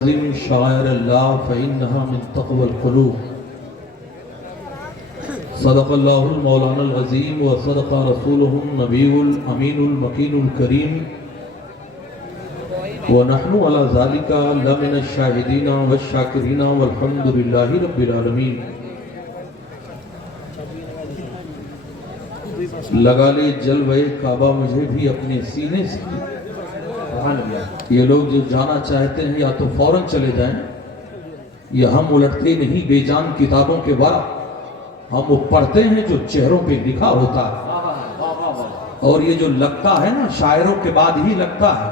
تعظیم شعائر اللہ فإنها من تقوى القلوب صدق اللہ المولانا العظیم وصدق رسولہ النبی الامین المکین الکریم ونحن على ذلك لمن الشاہدین والشاکرین والحمد للہ رب العالمین۔ لگا لے جلوہ کعبہ مجھے بھی اپنے سینے سے۔ یہ لوگ جو جانا چاہتے ہیں یا تو فوراً چلے جائیں یا ہم الٹتے نہیں بے جان کتابوں کے ورق، ہم وہ پڑھتے ہیں جو چہروں پہ لکھا ہوتا ہے، اور یہ جو لگتا ہے نا شاعروں کے بعد ہی لگتا ہے،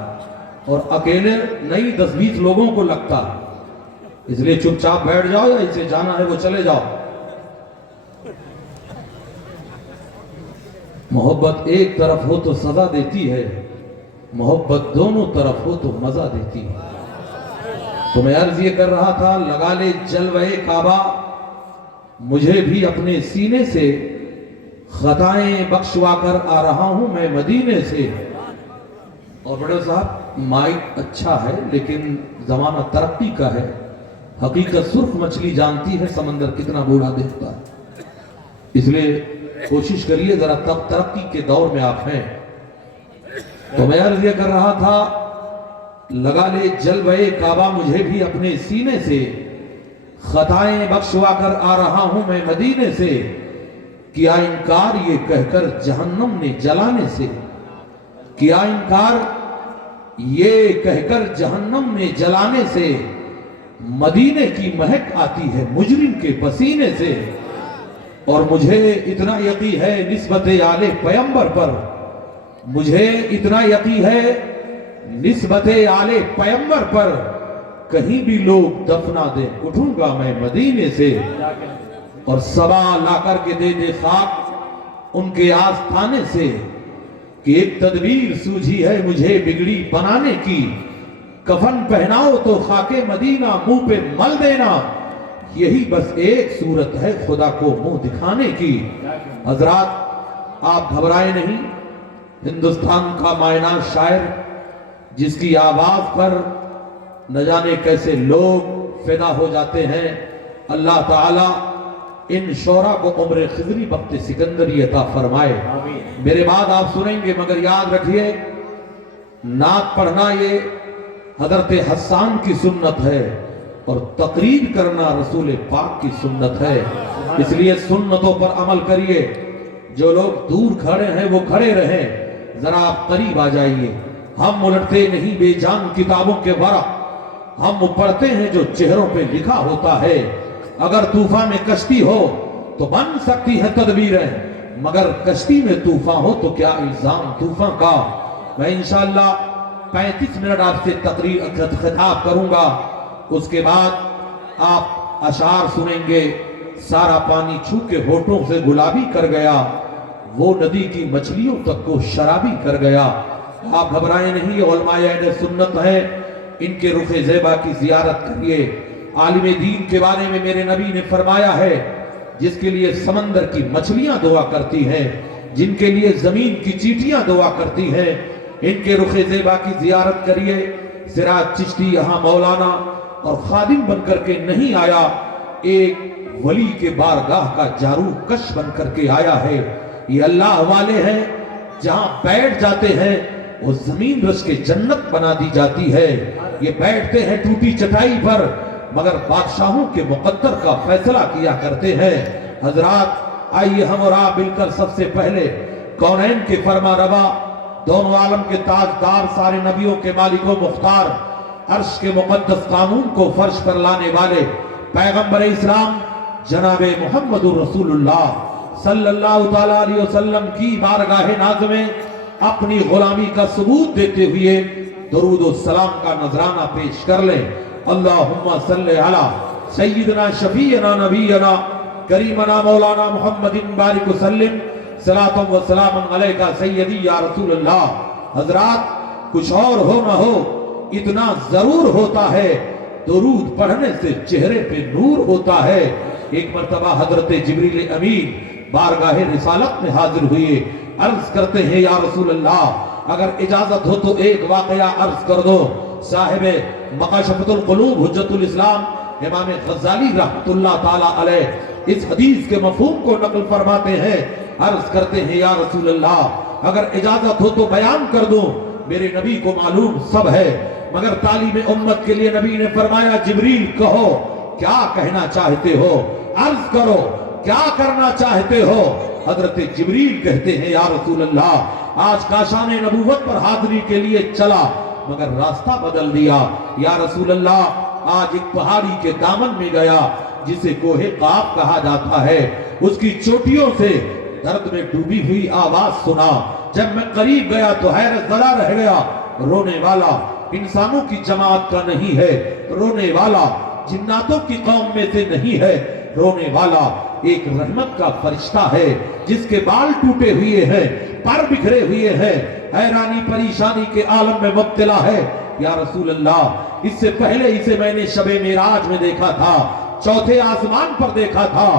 اور اکیلے نئی 10-20 لوگوں کو لگتا ہے، اس لیے چپ چاپ بیٹھ جاؤ یا اسے جانا ہے وہ چلے جاؤ۔ محبت ایک طرف ہو تو سزا دیتی ہے، محبت دونوں طرف ہو تو مزہ دیتی ہے۔ تو میں عرض یہ کر رہا تھا، لگا لے جلوہ کعبہ مجھے بھی اپنے سینے سے، خطائیں بخشوا کر آ رہا ہوں میں مدینے سے۔ اور بڑے صاحب مائک اچھا ہے لیکن زمانہ ترقی کا ہے، حقیقت سرخ مچھلی جانتی ہے سمندر کتنا بوڑھا دیکھتا ہے، اس لیے کوشش کریے ذرا تب ترقی کے دور میں آپ ہیں۔ تو میں عرض یہ کر رہا تھا، لگا لے جلوہ کعبہ مجھے بھی اپنے سینے سے، خطائیں بخشوا کر آ رہا ہوں میں مدینے سے، کیا انکار یہ کہہ کر جہنم نے جلانے سے، کیا انکار یہ کہہ کر جہنم نے جلانے سے، مدینے کی مہک آتی ہے مجرم کے پسینے سے۔ اور مجھے اتنا یقین ہے نسبت آل پیغمبر پر، مجھے اتنا یقین ہے نسبت آل پیغمبر پر، کہیں بھی لوگ دفنا دیں اٹھوں گا میں مدینے سے۔ اور سبا لا کر کے دے دے خاک ان کے آستانے سے، کہ ایک تدبیر سوجھی ہے مجھے بگڑی بنانے کی، کفن پہناؤ تو خاک مدینہ منہ پہ مل دینا، یہی بس ایک صورت ہے خدا کو منہ دکھانے کی۔ حضرات آپ گھبرائے نہیں، ہندوستان کا مائناز شاعر جس کی آواز پر نہ جانے کیسے لوگ فدا ہو جاتے ہیں، اللہ تعالیٰ ان شعراء کو عمر خضری وقت سکندری عطا فرمائے۔ میرے بعد آپ سنیں گے، مگر یاد رکھیے نعت پڑھنا یہ حضرت حسان کی سنت ہے، اور تقریر کرنا رسول پاک کی سنت ہے، اس لیے سنتوں پر عمل کریے۔ جو لوگ دور کھڑے ہیں وہ کھڑے رہیں، ذرا آپ قریب آ جائیے۔ ہم الٹتے نہیں بے جان کتابوں کے ورق، ہم پڑھتے ہیں جو چہروں پہ لکھا ہوتا ہے۔ اگر طوفان میں کشتی ہو تو بن سکتی ہے تدبیریں، مگر کشتی میں طوفان ہو تو کیا الزام طوفان کا۔ میں انشاءاللہ 35 منٹ آپ سے تقریر خطاب کروں گا، اس کے بعد آپ اشعار سنیں گے۔ سارا پانی چھو کے ہونٹوں سے گلابی کر گیا، وہ ندی کی مچھلیوں تک کو شرابی کر گیا۔ آپ گھبرائیں نہیں، علماء اہل سنت ہیں، ان کے رخ زیبا کی زیارت کریے۔ عالم دین کے بارے میں میرے نبی نے فرمایا ہے، جس کے لیے سمندر کی مچھلیاں دعا کرتی ہیں، جن کے لیے زمین کی چیٹیاں دعا کرتی ہیں، ان کے رخ زیبا کی زیارت کریے۔ سراج چشتی یہاں مولانا اور خادم بن کر کے نہیں آیا، ایک ولی کے بارگاہ کا جارو کش بن کر کے آیا ہے۔ یہ اللہ والے ہیں، جہاں بیٹھ جاتے ہیں وہ زمین رس کے جنت بنا دی جاتی ہے۔ یہ بیٹھتے ہیں ٹوٹی چٹائی پر، مگر بادشاہوں کے مقدر کا فیصلہ کیا کرتے ہیں۔ حضرات آئیے ہم اور آپ مل کر سب سے پہلے کونین کے فرما روا، دونوں عالم کے تاجدار، سارے نبیوں کے مالک و مختار، عرش کے مقدس قانون کو فرش پر لانے والے پیغمبر اسلام جناب محمد رسول اللہ صلی اللہ تعالیٰ علیہ وسلم کی بارگاہ ناز میں اپنی غلامی کا ثبوت دیتے ہوئے درود و سلام کا نذرانہ پیش کر لیں۔ اللہم صلی علی سیدنا شفیعنا نبینا کریمنا مولانا محمد بارک وسلم، صلاۃ و سلام علیکہ سیدی یا رسول اللہ۔ حضرات کچھ اور ہو نہ ہو، اتنا ضرور ہوتا ہے درود پڑھنے سے چہرے پہ نور ہوتا ہے۔ ایک مرتبہ حضرت جبریل امین بارگاہ رسالت میں حاضر ہوئے، عرض کرتے ہیں یا رسول اللہ اگر اجازت ہو تو ایک واقعہ عرض کر دو۔ صاحب मकाशफतुल क़ुलूब हुज्जतुल इस्लाम इमाम गज़ाली रहमतुल्लाह ताला अलैह इस हदीस के मफ़हूम को नक़ल फरमाते हैं। अर्ज करते हैं या रसूल अल्लाह, अगर इजाजत हो तो बयान कर दूं। मेरे नबी को मालूम सब है, मगर तालीम उम्मत के लिए नबी ने फरमाया जिब्रील कहो क्या कहना चाहते हो, अर्ज करो क्या करना चाहते हो। हजरत जिब्रील कहते हैं या रसूल अल्लाह, आज काशाने नबूवत पर हाजिरी के लिए चला मगर रास्ता बदल दिया। या रसूल अल्लाह, आज एक पहाड़ी के दामन में गया जिसे कोहे काफ कहा जाता है, उसकी चोटियों से दर्द में डूबी हुई आवाज सुना। जब मैं करीब गया तो हैरत ज़दा रह गया। रोने वाला इंसानों की जमात का नहीं है, रोने वाला जिन्नातों की कौम में से नहीं है, रोने वाला एक रहमत का फरिश्ता है जिसके बाल टूटे हुए हैं, पर बिखरे हुए हैं, हैरानी परेशानी के आलम में मुब्तला है। या रसूल अल्लाह, इससे पहले इसे मैंने शबे मेराज में देखा था, चौथे आसमान पर देखा था,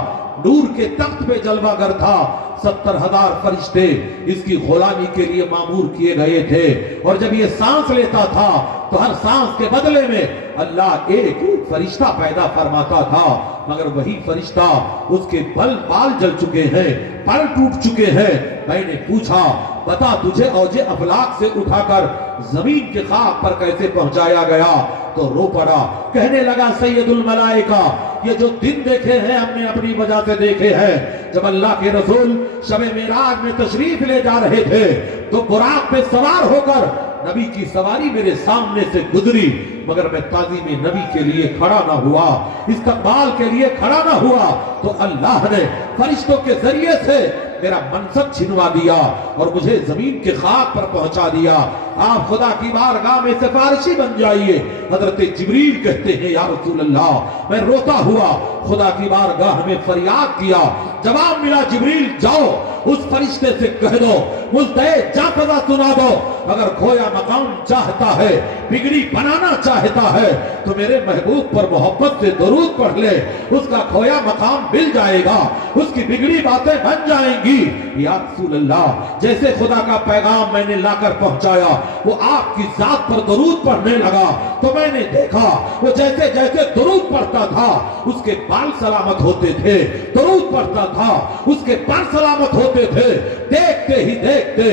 नूर के तख्त पे जलवागर था, 70,000 फरिश्ते इसकी गुलामी के लिए मामूर किए गए थे। और जब ये सांस लेता था तो हर सांस के बदले में अल्लाह एक फरिश्ता पैदा फरमाता था, मगर वही फरिश्ता उसके बाल जल चुके हैं, पर टूट चुके हैं। मैंने पूछा बता तुझे औजे अफलाक से उठाकर जमीन के खाक पर कैसे पहुंचाया गया, तो रो पड़ा। कहने लगा सैयदुल मलाइका, ये जो दिन देखे हैं हमने अपनी वजह से देखे हैं। जब अल्लाह के रसूल शबे मेराज में तशरीफ ले जा रहे थे तो बुराक पे सवार होकर नबी की सवारी मेरे सामने से गुजरी, मगर मैं ताज़ीम नबी के लिए खड़ा ना हुआ, इस्तकबाल के लिए खड़ा ना हुआ, तो अल्लाह ने फरिश्तों के जरिए से मेरा मनसब छिनवा दिया और मुझे जमीन के खाक पर पहुंचा दिया। आप खुदा की बारगाह में सिफारिशी बन जाइए। हजरत जिब्रील कहते हैं या रसूल अल्लाह, मैं रोता हुआ खुदा की बारगाह में फरियाद किया। जवाब मिला जिब्रील जाओ उस फरिश्ते से कह दो मुझे जाफजा सुना दो, अगर खोया मकाम चाहता है, बिगड़ी बनाना चाहता है तो मेरे महबूब पर मोहब्बत से दरूद पढ़ ले, उसका खोया मकाम मिल जाएगा, उसकी बिगड़ी बातें बन जाएंगी। या रसूल अल्लाह, जैसे खुदा का पैगाम मैंने लाकर पहुंचाया वो आपकी जात पर दरूद पढ़ने लगा तो मैंने देखा वो जैसे जैसे दरूद पढ़ता था उसके बाल सलामत होते थे, दरूद पढ़ता था उसके पर सलामत होते थे। देखते ही देखते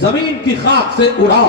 जमीन की खाक से उड़ा,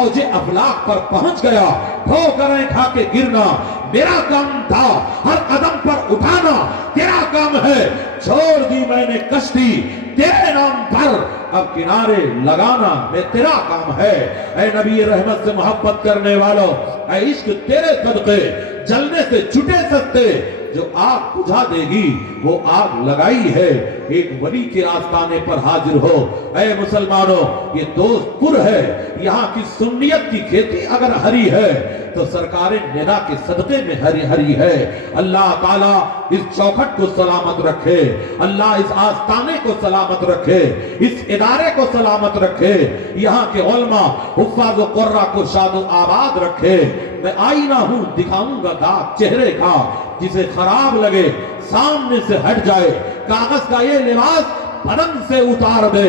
औजे अफलाक पर पहुंच गया। ठोकरें खा के गिरना मेरा काम था, हर कदम पर उठाना तेरा काम है। छोड़ दी मैंने कश्ती तेरे नाम पर, अब किनारे लगाना मैं तेरा काम है। ऐ नबी रहमत से मोहब्बत करने वालों, ऐ इश्क तेरे सदके जलने से छुटे सकते, जो आग बुझा देगी वो आग लगाई है। एक वली के आस्ताने पर हाजिर हो। ऐ मुसलमानों, ये दोस्तपुर है, यहाँ की सुन्नियत की खेती अगर हरी है तो सरकारे निदा के सदके में हरी हरी है। अल्लाह ताला इस चौखट को सलामत रखे, अल्लाह इस आस्ताने को सलामत रखे, इस इदारे को सलामत रखे, यहाँ के उलमा हुफ्फाज़ व कुर्रा को शादो आबाद रखे। मैं आईना हूँ दिखाऊंगा दाग चेहरे का, जिसे खराब लगे सामने से हट जाए, कागज का ये लिबास बदन से उतार दे।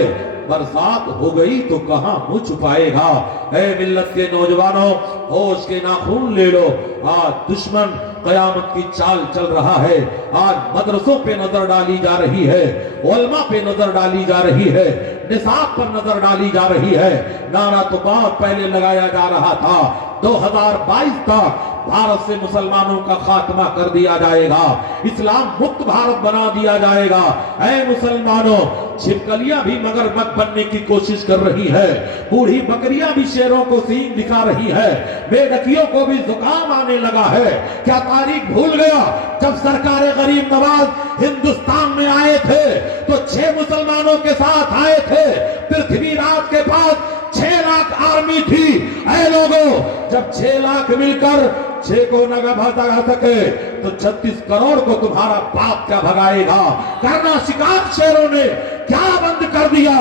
बरसात हो गई तो कहां मुंह छुपाएगा। ऐ मिल्लत के नौजवानों, होश के नाखून ले लो। आज दुश्मन कयामत की चाल चल रहा है। आज मदरसों पे नजर डाली जा रही है, उलमा पे नजर डाली जा रही है, निसाब पर नजर डाली जा रही है। नारा तो बहुत पहले लगाया जा रहा था, 2022 तक भारत से मुसलमानों का खात्मा कर दिया जाएगा, इस्लाम मुक्त भारत बना दिया जाएगा। ऐ मुसलमानों, छिपकलियां भी मगरमच्छ बनने की कोशिश कर रही है, बूढ़ी बकरियां भी शेरों को सींग दिखा रही है, बेढकियों को भी जुकाम आने लगा है। क्या तारीख भूल गया जब सरकार गरीब नवाज हिंदुस्तान में आए थे तो 6 मुसलमानों के साथ आए थे। पृथ्वीराज के पास 6 लाख आर्मी थी। ऐ लोगों, जब 6 लाख मिलकर 6 को न भगा सके तो 36 करोड़ को तुम्हारा बाप क्या भगाएगा। करना शिकार शेरों ने क्या बंद कर दिया।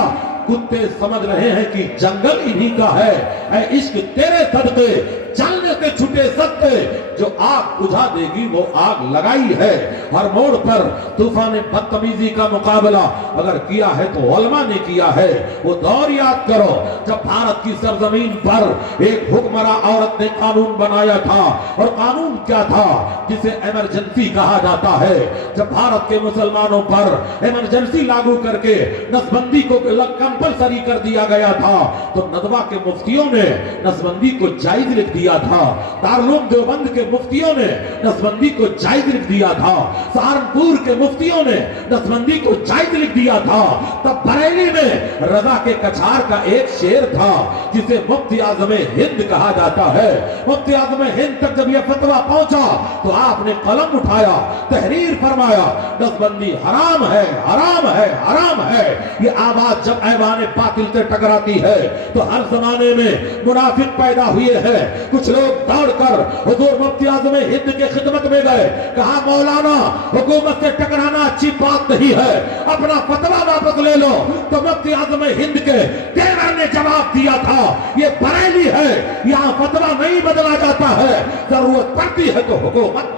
कुत्ते समझ रहे हैं कि जंगल इन्हीं का है। ऐ इश्क तेरे सदके जलने छूटे छूटे सत्ते जो आग बुझा देगी वो आग लगाई है। हर मोड़ पर तूफान बदतमीजी का मुकाबला अगर किया है तो उलमा ने किया है। वो दौर याद करो जब भारत की सरजमीन पर एक हुक्मरां औरत ने कानून बनाया था, और कानून क्या था? जिसे इमरजेंसी कहा जाता है। जब भारत के मुसलमानों पर इमरजेंसी लागू करके नसबंदी को कंपलसरी कर दिया गया था, तो नदवा के मुफ्तियों ने नसबंदी को जायज लिख दिया था, दारुल देवबंद के मुफ्तियों ने नसबंदी को जायज लिख दिया था, सहारनपुर के मुफ्तियों ने नसबंदी को जायज लिख दिया था। तब बरेली में रजा के कछार का एक शेर था जिसे मुफ्ती आज़म हिंद कहा जाता है। मुफ्ती आज़म हिंद तक जब यह फतवा पहुंचा तो आपने कलम उठाया, तहरीर फरमाया, नसबंदी हराम है, हराम है, हराम है। ये आवाज जब ऐवान बातिल से टकराती है तो हर जमाने में मुनाफिक पैदा हुए हैं। कुछ लोग दौड़कर हुजूर मुफ्ती आज़म हिंद के खिदमत में गए, कहा मौलाना हुकूमत से टकराना अच्छी बात नहीं है, अपना फतवा वापस ले लो। तो मुफ्ती आज़म हिंद के तेवर ने जवाब दिया था, ये बरेली है, यहाँ फतवा नहीं बदला जाता है, जरूरत पड़ती है तो हुकूमत।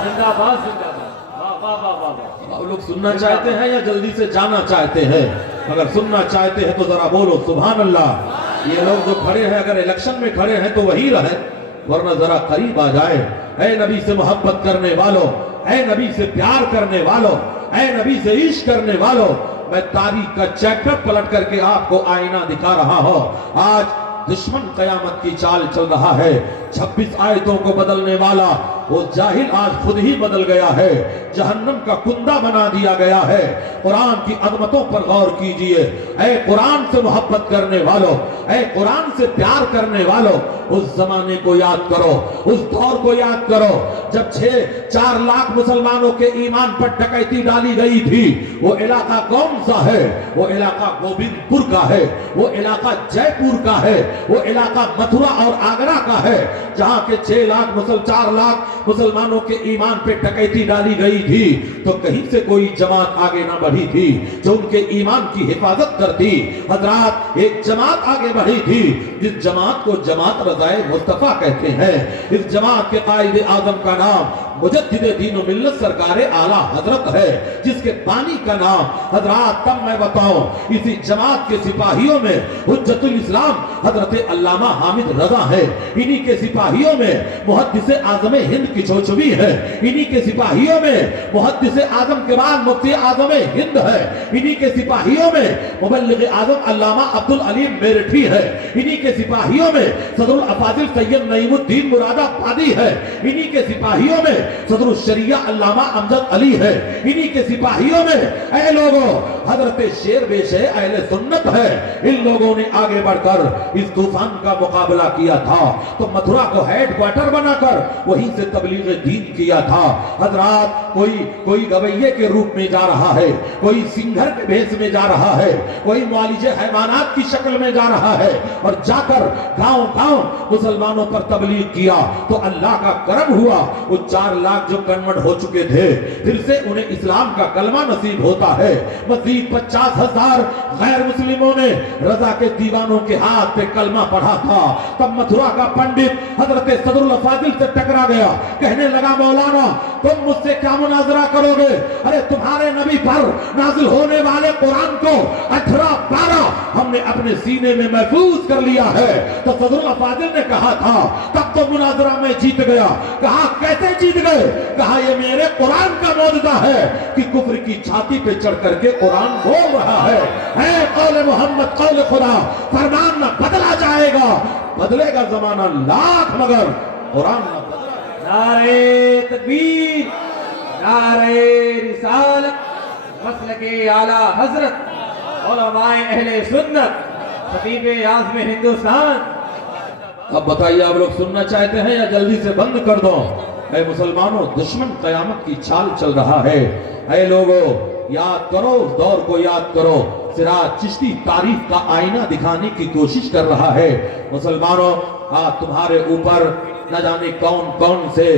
जिंदाबाद जिंदाबाद। आप लोग सुनना चाहते हैं या जल्दी से जाना चाहते हैं? अगर सुनना चाहते हैं तो जरा बोलो सुभान अल्लाह। ये लोग जो खड़े हैं अगर इलेक्शन में खड़े हैं तो वही रहे, वरना जरा करीब आ जाए। ऐ नबी से मोहब्बत करने वालों, ऐ नबी से प्यार करने वालों, ऐ नबी से इश्क करने वालों, मैं तारीख का चैप्टर पलट करके आपको आईना दिखा रहा हूं। आज दुश्मन कयामत की चाल चल रहा है। 26 आयतों को बदलने वाला वो जाहिल आज खुद ही बदल गया है, जहन्नम का कुंदा बना दिया गया है। कुरान की अजमतों पर गौर कीजिए। ऐ कुरान से मोहब्बत करने वालों, ऐ कुरान से प्यार करने वालों, उस जमाने को याद करो, उस दौर को याद करो जब 4 लाख मुसलमानों के ईमान पर डकैती डाली गई थी। वो इलाका कौन सा है? वो इलाका गोविंदपुर का है, वो इलाका जयपुर का है, वो इलाका मथुरा और आगरा का है, जहां के 4 लाख मुसलमानों के ईमान पे डकैती डाली गई थी। तो कहीं से कोई जमात आगे ना बढ़ी थी जो उनके ईमान की हिफाजत करती। हजरात एक जमात आगे बढ़ी थी जिस जमात को जमात रज़ाए मुस्तफा कहते हैं। इस जमात के कायदे आजम का नाम मुजद्दिदे दीन व मिल्लत सरकारे आला हजरत है, जिसके बानी का नाम हजरात तब मैं बताऊं। इसी जमात के सिपाहियों में हुज्जतुल इस्लाम हजरत अल्लामा हामिद रजा है, इन्हीं के सिपाहियों में मुहद्दिस आज़म हिंद की चौचवी है, इन्हीं के सिपाहियों में मुहद्दिस आज़म के बाद मुफ्ती आज़म हिंद है, इन्हीं के सिपाहियों में मुबल्लिग आज़म अल्लामा अब्दुल अलीम मेरठी है, इन्हीं के सिपाहियों में सदरुल अफाजिल सैयद नईमुद्दीन मुरादाबादी है, इन्हीं के सिपाहियों में सदरुल शरिया अल्लामा अमजद अली है, इन्हीं के सिपाहियों में ऐ लोगों हजरत शेर बेशे अहले सुन्नत है। इन लोगों ने आगे बढ़कर इस तूफान का मुकाबला किया था, तो मथुरा को हेडक्वार्टर बनाकर वहीं से तबलीग दीन किया था। हजरात कोई गवैये के रूप में जा रहा है, कोई सिंघर के भेष में जा रहा है, कोई मुआलिजे हैवानात की शक्ल में जा रहा है, और जाकर गांव-गांव मुसलमानों पर तबलीग किया। तो अल्लाह का करम हुआ, वो 4 लाख जो कन्वर्ट हो चुके थे फिर से उन्हें इस्लाम का कलमा नसीब होता है। मजीद 50,000 गैर मुस्लिमों ने रजा के दीवानों के हाथ पे कलमा पढ़ा था। तब मथुरा का पंडित हजरत सदरुल फाजिल से टकरा गया, कहने लगा मौलाना तुम मुझसे क्या मुनाजरा करोगे? अरे तुम्हारे नबी पर नाजिल होने वाले कुरान को 18-12 हमने अपने सीने में महफूज कर लिया है। तो सदरुल फाजिल ने कहा था तब तो मुनाजरा में जीत गया। कहा कैसे जीत गए? कहा ये मेरे कुरान का मौजूदा है कि कुफ्र की छाती पे चढ़ करके कुरान बोल रहा है, ऐ कौले मोहम्मद कौले खुदा, फरमान न बदला जाएगा, बदलेगा जमाना लाख मगर कुरान न बदला। नारे तकबीर, नारे रिसालत, मसलके आला हजरत, उलमाए अहले सुन्नत, खतीबे आज़म हिंदुस्तान। अब बताइए आप लोग सुनना चाहते हैं या जल्दी से बंद कर दो? ऐ मुसलमानों दुश्मन कयामत की चाल चल रहा है। ऐ लोगों याद करो, उस दौर को याद करो। सिराज चिश्ती तारीफ का आईना दिखाने की कोशिश कर रहा है। मुसलमानों आज तुम्हारे ऊपर न जाने कौन कौन से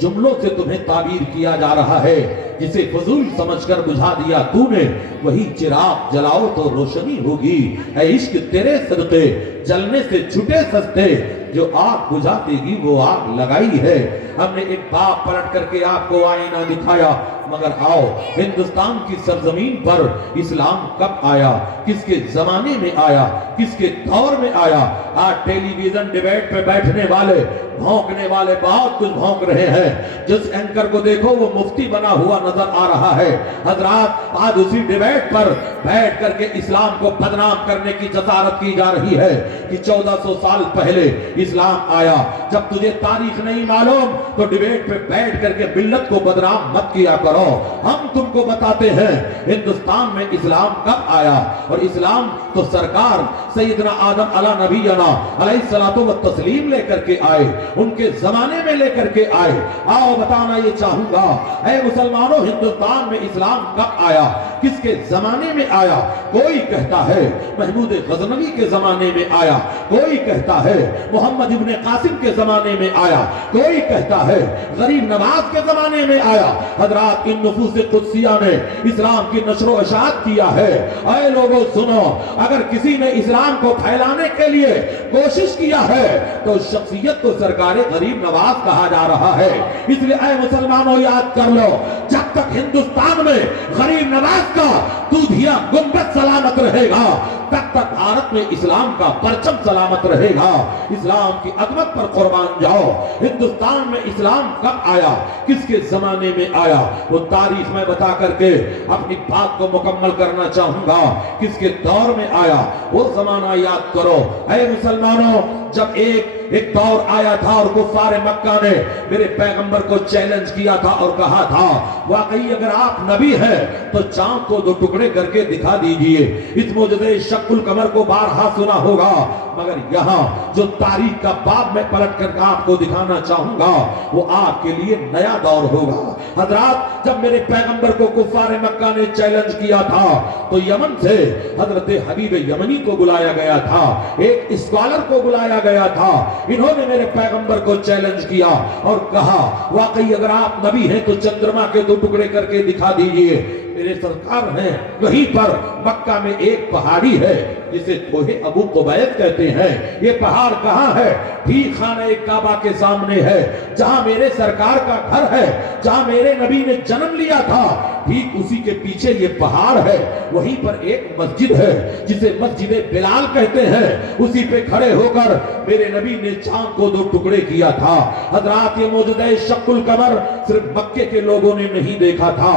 जुमलों से तुम्हें ताबीर किया जा रहा है। जिसे फजूल समझकर बुझा दिया तूने, वही चिराग जलाओ तो रोशनी होगी। ऐ इश्क तेरे सदके जलने से छुटे सस्ते, जो आग बुझा देगी वो आग लगाई है। हमने एक बाप पलट करके आपको आईना दिखाया, मगर आओ हिंदुस्तान की सरजमीन पर इस्लाम कब आया, किसके जमाने में आया, किसके दौर में आया। आज टेलीविजन डिबेट पे बैठने वाले, भौंकने वाले बहुत कुछ भौंक रहे हैं। जिस एंकर को देखो वो मुफ्ती बना हुआ नजर आ रहा है। हजरात, आज उसी डिबेट पर बैठ करके इस्लाम को बदनाम करने की जसारत की जा रही है कि 1400 साल पहले इस्लाम आया। जब तुझे तारीख नहीं मालूम तो डिबेट पे बैठ करके मिल्लत को बदनाम मत किया करो। हम तुमको बताते हैं हिंदुस्तान में इस्लाम कब आया, और इस्लाम तो सरकार सैयदना आदम अला नबीना अलैहिस्सलातु व तस्लीम लेकर के आए, उनके जमाने में लेकर के आए। आओ बताना ये चाहूंगा, ऐ मुसलमानों, हिंदुस्तान में इस्लाम कब आया, किसके जमाने में आया। कोई कहता है महमूद गजनवी के जमाने में आया, कोई कहता है मोहम्मद इब्ने कासिम के जमाने में आया, कोई कहता है गरीब नवाज के जमाने में आया। हजरात, इन नफूस कुदसिया ने इस्लाम की नशर इशाअत किया है। ऐ लोगों सुनो, अगर किसी ने इस्लाम को फैलाने के लिए कोशिश किया है तो शख्सियत को सरकार गरीब नवाज कहा जा रहा है। इसलिए ऐ मुसलमानों, याद कर लो, जब तक हिंदुस्तान में गरीब नवाज का दूधिया गुंबद सलामत रहेगा, तब तक भारत में इस्लाम का परचम सलामत रहेगा। इस्लाम की अजमत पर कुर्बान जाओ। हिंदुस्तान में इस्लाम कब आया, किसके जमाने में आया, वो तारीख में बता करके अपनी बात को मुकम्मल करना चाहूंगा। किसके दौर में आया वो जमाना याद करो। ऐ मुसलमानों, जब एक दौर आया था और कुफार मक्का ने मेरे पैगंबर को चैलेंज किया था और कहा था, वाकई अगर आप नबी हैं तो चांद को 2 टुकड़े करके दिखा दीजिए। इस मौजूदे शक्कुल कमर को बारहा सुना होगा, मगर यहाँ जो तारीख का बाब में पलट कर आपको दिखाना चाहूंगा वो आपके लिए नया दौर होगा। हजरात, जब मेरे पैगंबर को कुफार मक्का ने चैलेंज किया था तो यमन से हजरत हबीब यमनी को बुलाया गया था, एक स्कॉलर को बुलाया गया था। इन्होंने मेरे पैगंबर को चैलेंज किया और कहा, वाकई अगर आप नबी हैं तो चंद्रमा के 2 टुकड़े करके दिखा दीजिए। मेरे सरकार हैं, वहीं पर मक्का में एक पहाड़ी है जिसे कोहे अबू कुबैस कहते हैं। ये पहाड़ कहाँ है? ठीक खाना काबा के सामने है, जहां मेरे सरकार का घर है, जहां मेरे नबी ने जन्म लिया था। ठीक उसी के पीछे ये पहाड़ है, वहीं पर एक मस्जिद है जिसे मस्जिद बिलाल कहते हैं। उसी पे खड़े होकर मेरे नबी ने चांद को 2 टुकड़े किया था। हजरात, ये मौजूदा शक्कुल कमर सिर्फ मक्के के लोगों ने नहीं देखा था,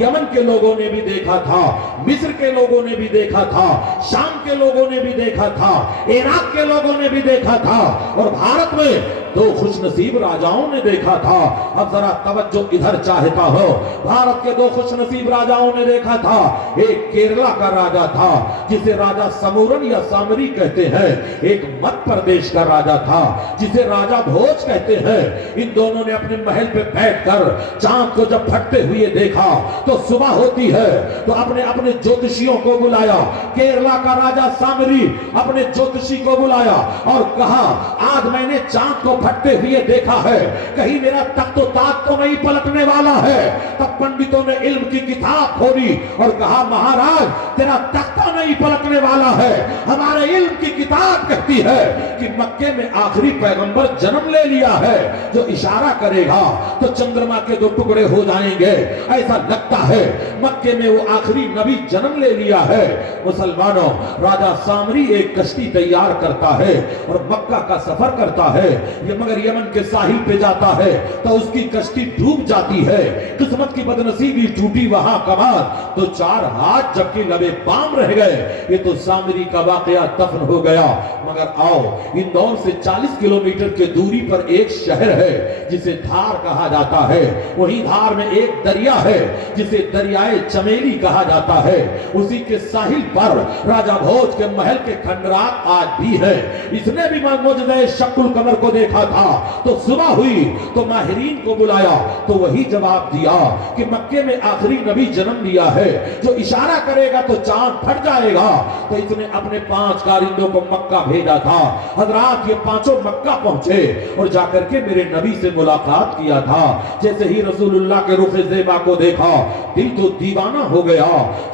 यमन के लोगों ने भी देखा था, मिस्र के लोगों ने भी देखा था, शाम के लोगों ने भी देखा था, इराक के लोगों ने भी देखा था, और भारत में 2 खुशनसीब राजाओं ने देखा था। अब जरा तवज्जो इधर चाहता हो, भारत के 2 खुशनसीब राजाओं ने देखा था। एक केरला का राजा था जिसे राजा समूरन या सामरी कहते हैं, एक मध्य प्रदेश का राजा था जिसे राजा भोज कहते हैं। इन दोनों ने अपने महल पे बैठकर चांद को जब फटते हुए देखा तो सुबह होती है तो अपने अपने ज्योतिषियों को बुलाया। केरला का राजा सामरी अपने ज्योतिषी को बुलाया और कहा, आज मैंने चांद को फटते हुए देखा है, कहीं मेरा तख्तो ताज तो नहीं पलटने वाला है। तब पंडितों ने इल्म की किताब खोली और कहा, महाराज तेरा तख्ता नहीं पलटने वाला है, हमारे इल्म की किताब कहती है कि मक्के में आखिरी पैगंबर जन्म ले लिया है, जो इशारा करेगा तो चंद्रमा के 2 टुकड़े हो जाएंगे। ऐसा लगता है मक्के में वो आखिरी नबी जन्म ले लिया है। मुसलमानों, राजा सामरी एक कश्ती तैयार करता है और मक्का का सफर करता है, मगर यमन के साहिल पे जाता है तो उसकी कश्ती डूब जाती है। किस्मत की बदनसीबी टूटी वहां कमाल तो 4 हाथ जबकि लबे पाम रह गए। ये तो सामरी का वाकया दफन हो गया। मगर आओ, इंदौर से 40 किलोमीटर के दूरी पर एक शहर है जिसे धार कहा जाता है। वहीं धार में एक दरिया है जिसे दरियाए चमेली कहा जाता है। उसी के साहिल पर राजा भोज के महल के खंडरात आज भी है। इसने भी मौजूदा शक्कुल कमर को देखा دیکھا تھا تو صبح ہوئی تو ماہرین کو بلایا تو وہی جواب دیا کہ مکے میں آخری نبی جنم لیا ہے، جو اشارہ کرے گا تو چاند پھٹ جائے گا۔ تو اس نے اپنے 5 کارندوں کو مکہ بھیجا تھا۔ حضرات یہ 5 مکہ پہنچے اور جا کر کے میرے نبی سے ملاقات کیا تھا۔ جیسے ہی رسول اللہ کے رخ زیبا کو دیکھا دل تو دیوانہ ہو گیا،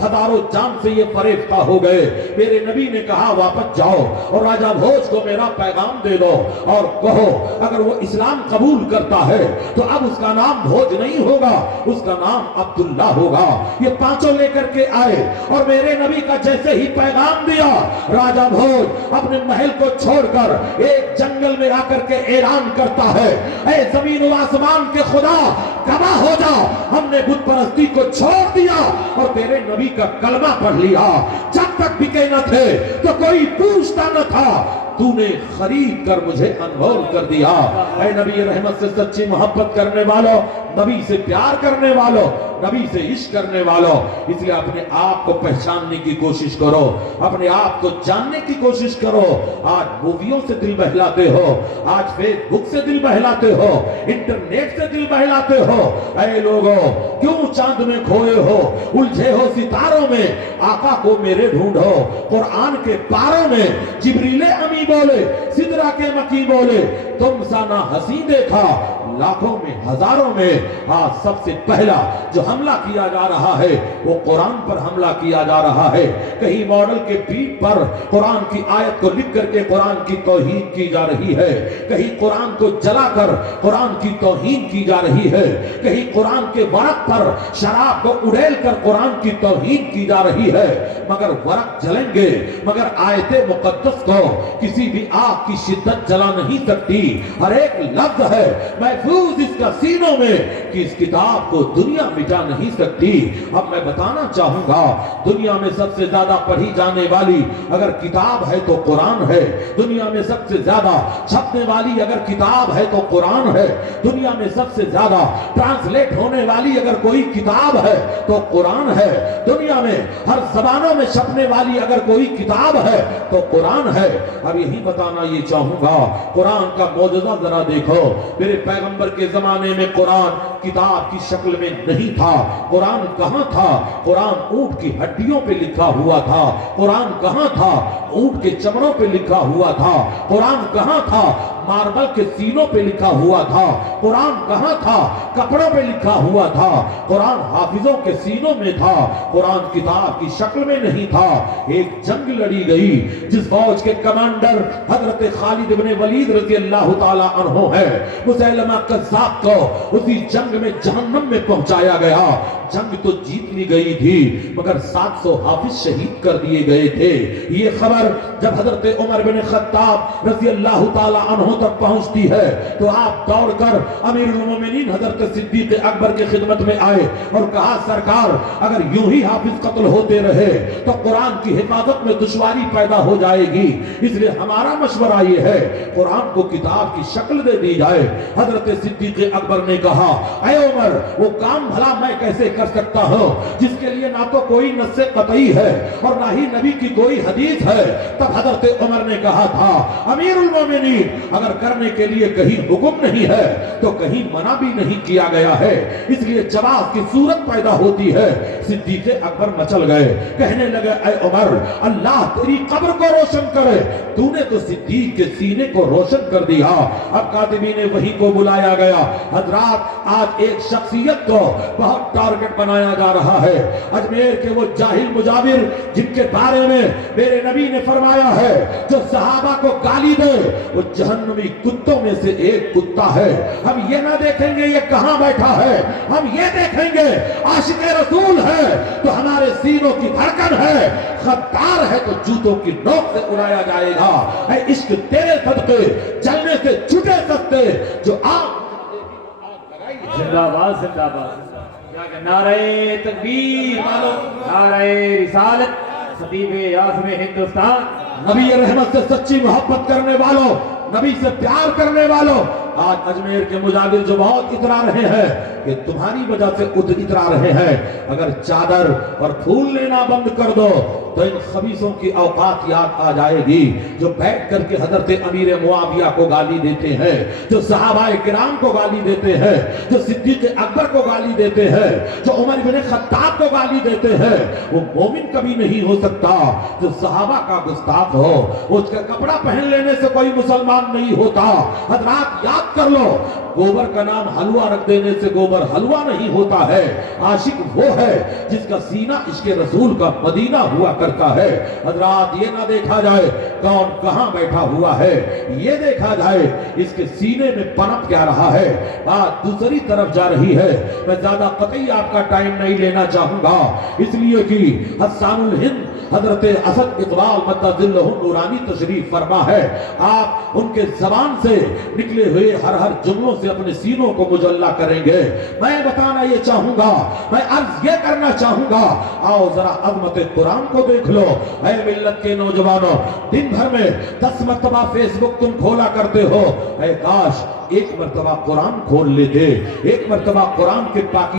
ہزاروں جان سے یہ فریفتہ ہو گئے۔ میرے نبی نے کہا واپس جاؤ اور راجہ بھوج کو میرا پیغام دے دو اور کہو اگر وہ اسلام قبول کرتا ہے تو اب اس کا نام بھوج نہیں ہوگا، اس کا نام عبداللہ ہوگا۔ یہ 5 لے کر کے آئے اور میرے نبی کا جیسے ہی پیغام دیا، راجہ بھوج اپنے محل کو چھوڑ کر ایک جنگل میں آ کر کے اعلان کرتا ہے، اے زمین و آسمان کے خدا گواہ ہو جا، ہم نے بت پرستی کو چھوڑ دیا اور تیرے نبی کا کلمہ پڑھ لیا۔ جب تک بکے نہ تھے تو کوئی پوچھتا نہ تھا، تو نے خرید کر مجھے انمول کر دیا۔ اے نبی رحمت سے سچی محبت کرنے والوں، نبی سے پیار کرنے والوں، نبی سے عشق کرنے والوں، اس لیے اپنے آپ کو پہچاننے کی کوشش کرو، اپنے آپ کو جاننے کی کوشش کرو۔ آج موویوں سے دل بہلاتے ہو، آج فیس بک سے دل بہلاتے ہو، انٹرنیٹ سے دل بہلاتے ہو۔ اے لوگوں کیوں چاند میں کھوئے ہو، الجھے ہو ستاروں میں، آقا کو میرے ڈھونڈو۔ قرآن کے پاروں میں جبریل امی بولے، سدرہ کے مکی بولے، تم سا نہ ہنسی دیکھا لاکھوں میں ہزاروں میں۔ آج سب سے پہلا جو حملہ کیا جا رہا ہے وہ قرآن پر حملہ کیا جا رہا ہے۔ کہیں ماڈل کے پیٹ پر قرآن کی آیت کو لکھ کر کے قرآن کی توہین کی جا رہی ہے، کہیں قرآن کو جلا کر قرآن کی توہین کی جا رہی ہے، کہیں قرآن کے ورق پر شراب کو اڑیل کر قرآن کی توہین کی جا رہی ہے۔ مگر ورق جلیں گے، مگر آیت مقدس کو کسی بھی آگ کی شدت جلا نہیں سکتی۔ ہر ایک لفظ ہے محفوظ اس کا سینوں میں کہ اس کتاب کو دنیا مٹا نہیں سکتی۔ اب میں بتانا چاہوں گا دنیا میں سب سے زیادہ پڑھی جانے والی اگر کتاب ہے تو قرآن ہے، دنیا میں سب سے زیادہ چھپنے والی اگر کتاب ہے تو قرآن ہے، دنیا میں سب سے زیادہ ٹرانسلیٹ ہونے والی اگر کوئی کتاب ہے تو قرآن ہے، دنیا میں ہر زبانوں میں چھپنے والی اگر کوئی کتاب ہے تو قرآن ہے۔ اب یہی بتانا یہ چاہوں گا قرآن کا معجزہ ذرا دیکھو۔ میرے پیغمبر کے زمانے میں قرآن کتاب کی شکل میں نہیں تھا۔ قرآن کہاں تھا؟ قرآن اونٹ کی ہڈیوں پہ لکھا ہوا تھا۔ قرآن کہاں تھا؟ اونٹ کے چمڑوں پہ لکھا ہوا تھا۔ قرآن کہاں تھا؟ ماربل کے سینوں پہ لکھا ہوا تھا۔ قرآن کہاں تھا؟ کپڑوں پہ لکھا ہوا تھا۔ قرآن حافظوں کے سینوں میں تھا، قرآن کتاب کی شکل میں نہیں تھا۔ ایک جنگ لڑی گئی جس فوج کے کمانڈر حضرت خالد بن ولید رضی اللہ تعالی عنہ ہے۔ مسیلمہ کذاب کو اسی جنگ میں جہنم میں پہنچایا گیا۔ جنگ تو جیت لی گئی تھی مگر 700 حافظ شہید کر دیے گئے تھے۔ یہ خبر جب حضرت عمر بن خطاب رضی اللہ تعالی عنہ تک پہنچتی ہے تو آپ دوڑ کر امیر المومنین حضرت صدیق اکبر کی خدمت میں آئے اور کہا سرکار اگر یوں ہی حافظ قتل ہوتے رہے تو قرآن کی حفاظت میں دشواری پیدا ہو جائے گی، اس لیے ہمارا مشورہ یہ ہے قرآن کو کتاب کی شکل دے دی جائے۔ حضرت صدیق اکبر نے کہا اے عمر وہ کام بھلا میں کیسے کر سکتا ہوں جس کے لیے نہ تو کوئی نص قطعی ہے اور نہ ہی نبی کی کوئی حدیث ہے۔ تب حضرت عمر نے کہا تھا امیر المومنین اگر کرنے کے لیے کہیں حکم نہیں ہے تو کہیں منع بھی نہیں کیا گیا ہے، اس لیے جواز کی صورت پیدا ہوتی ہے۔ صدیق اکبر مچل گئے، کہنے لگے اے عمر اللہ تیری قبر کو روشن کرے، تو نے تو صدیق کے سینے کو روشن کر دیا۔ اب کاتبین وحی کو بلایا گیا۔ حضرات آج ایک شخصیت کو بہت ٹارگٹ بنایا جا رہا ہے، اجمیر کے وہ جاہل مجاور جن کے بارے میں میرے نبی نے فرمایا ہے جو صحابہ کو گالی دے وہ جہنمی کتوں میں سے ایک کتا ہے۔ ہم یہ نہ دیکھیں گے یہ کہاں بیٹھا ہے، ہم یہ دیکھیں گے عاشق رسول ہے تو ہمارے سینوں کی دھڑکن ہے، غدار ہے تو جوتوں کی نوک سے اڑایا جائے گا۔ اے عشق تیرے صدقے جلنے سے چھٹے سکتے جو آگ زندہ باد زندہ باد نعرہ تکبیر نعرہ رسالت خطیب اعظم ہندوستان نبی رحمت سے سچی محبت کرنے والوں، نبی سے پیار کرنے والوں، آج اجمیر کے مجاور جو بہت اترا رہے ہیں کہ تمہاری وجہ سے اترا رہے ہیں، اگر چادر اور پھول لینا بند کر دو तो इन खबीसों की औकात याद आ जाएगी जो बैठ करके हजरत अमीर मुआविया को गाली देते हैं, जो सहाबाए किराम को गाली देते हैं, जो सिद्दीक अकबर को गाली देते हैं, जो उमर इब्न खत्ताब को गाली देते हैं। वो मोमिन कभी नहीं हो सकता जो सहाबा का गुस्ताख हो। उसका कपड़ा पहन लेने से कोई मुसलमान नहीं होता। हजरात याद कर लो, गोबर का नाम हलवा रख देने से गोबर हलवा नहीं होता है। आशिक वो है जिसका सीना इश्क रसूल का मदीना हुआ करता है। हजरात ये ना देखा जाए कौन कहां बैठा हुआ है, ये देखा जाए इसके सीने में पनप क्या रहा है। बात दूसरी तरफ जा रही है। मैं ज्यादा कतई आपका टाइम नहीं लेना चाहूंगा, इसलिए कि हस्सानुल हिंद हजरत असद इकबाल मद्दजिल्लहु नूरानी तशरीफ फरमा है। आप उनके जबान से निकले हुए हर हर जुमलों से अपने सीनों को मुजल्ला करेंगे। मैं बताना ये चाहूंगा, मैं अर्ज ये करना चाहूंगा, आओ जरा अजमत कुरान को देख लो। ऐ मिल्लत के नौजवानों, दिन भर में 10 मरतबा फेसबुक तुम खोला करते हो, ऐ काश एक मरतबा कुरान खोल लेते, एक मरतबा कुरान के पाकी